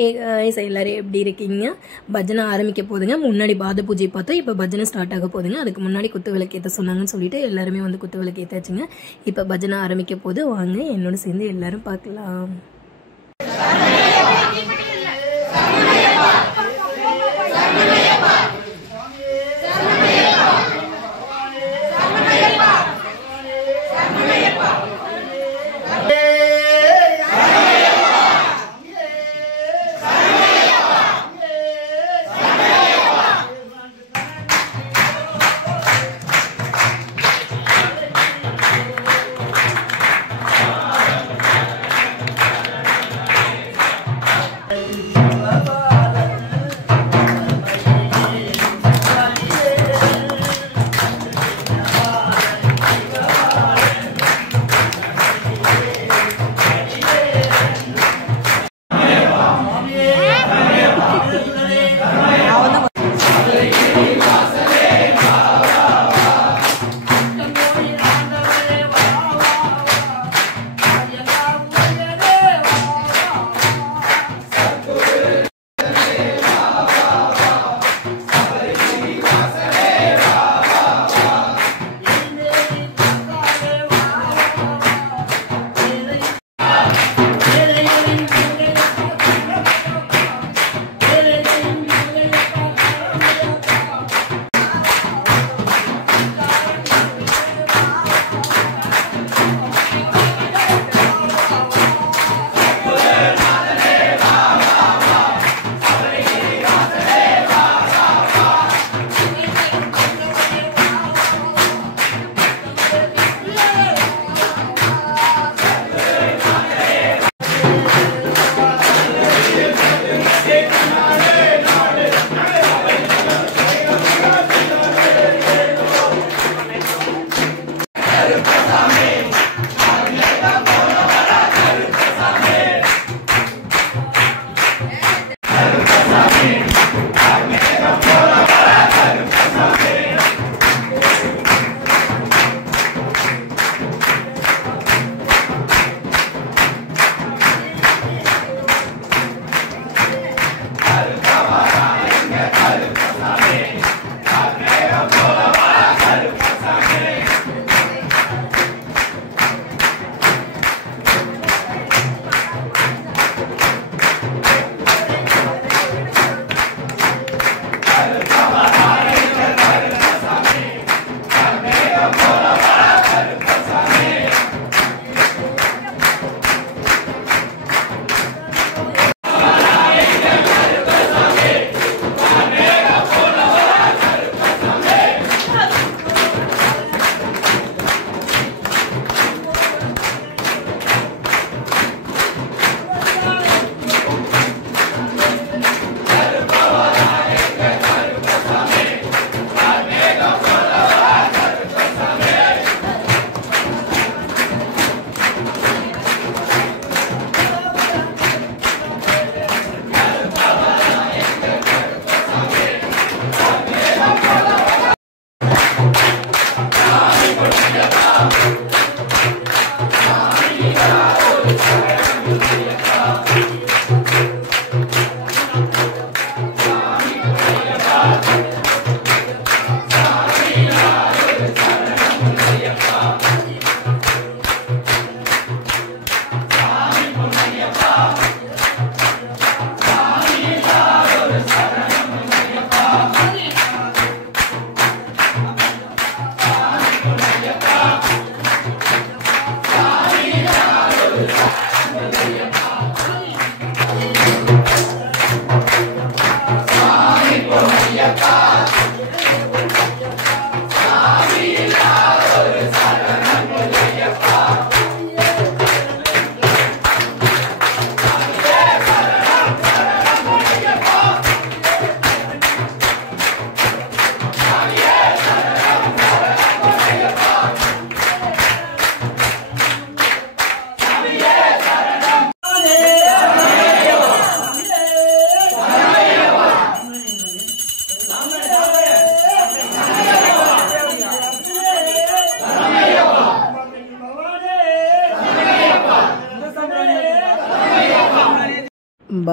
ஹே guys எல்லாரும் எப்படி இருக்கீங்க? பஜனை ஆரம்பிக்க போதுங்க. முன்னாடி பாத பூஜை பார்த்தோம். இப்போ பஜனை ஸ்டார்ட் ஆக போதுங்க. அதுக்கு முன்னாடி குத்து விளக்கு ஏத்த சொன்னாங்கன்னு சொல்லிட்டு எல்லாரும் வந்து குத்து விளக்கு ஏத்தாச்சுங்க. இப்போ பஜனை ஆரம்பிக்க போது வாங்க என்னோட சேர்ந்து எல்லாரும் பார்க்கலாம்.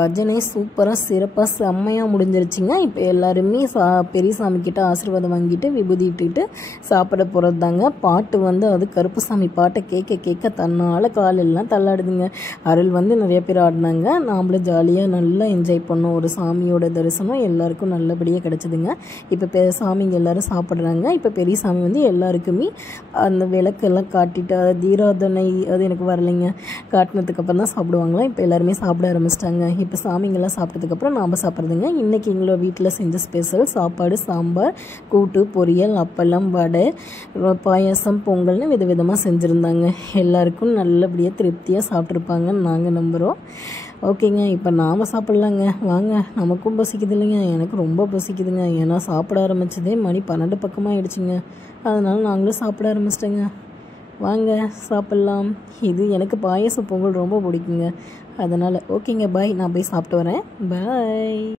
பஜனை சூப்பராக சிறப்பாக செம்மையாக முடிஞ்சிருச்சுங்க. இப்போ எல்லாருமே பெரிய சாமிக்கிட்ட ஆசீர்வாதம் வாங்கிட்டு விபூதி இட்டுக்கிட்டு சாப்பிட போகிறது தாங்க. பாட்டு வந்து அது கருப்புசாமி பாட்டை கேட்க கேட்க தன்னால் காலெல்லாம் தள்ளாடுதுங்க. அருள் வந்து நிறைய பேர் ஆடினாங்க. நாமளும் ஜாலியாக நல்லா என்ஜாய் பண்ணோம். ஒரு சாமியோட தரிசனம் எல்லாருக்கும் நல்லபடியாக கிடச்சிதுங்க. இப்போ சாமிங்க எல்லோரும் சாப்பிட்றாங்க. இப்போ பெரிய சாமி வந்து எல்லாருக்குமே அந்த விளக்கெல்லாம் காட்டிட்டு தீராதனை அது எனக்கு வரலைங்க, காட்டினதுக்கப்புறம் தான் சாப்பிடுவாங்களாம். இப்போ எல்லாருமே சாப்பிட ஆரம்பிச்சிட்டாங்க. இப்போ சாமிங்கெல்லாம் சாப்பிட்டதுக்கப்புறம் நாம் சாப்பிட்றதுங்க. இன்றைக்கி எங்களோட வீட்டில் செஞ்ச ஸ்பெஷல் சாப்பாடு, சாம்பார், கூட்டு, பொரியல், அப்பளம், வடை, பாயாசம், பொங்கல்னு விதவிதமாக செஞ்சுருந்தாங்க. எல்லாருக்கும் நல்லபடியாக திருப்தியாக சாப்பிட்ருப்பாங்கன்னு நாங்கள் நம்புகிறோம். ஓகேங்க, இப்போ நாம் சாப்பிட்லாங்க. வாங்க, நமக்கும் பசிக்குது இல்லைங்க, எனக்கு ரொம்ப பசிக்குதுங்க. ஏன்னா சாப்பிட ஆரம்பித்ததே மணி 12 பக்கமாக ஆயிடுச்சுங்க. அதனால் நாங்களும் சாப்பிட ஆரம்பிச்சிட்டேங்க. வாங்க சாப்பிட்லாம். இது எனக்கு பாயாசம் பொங்கல் ரொம்ப பிடிக்குங்க. அதனால் ஓகேங்க, பாய். நான் போய் சாப்பிட்டு வரேன். பாய்.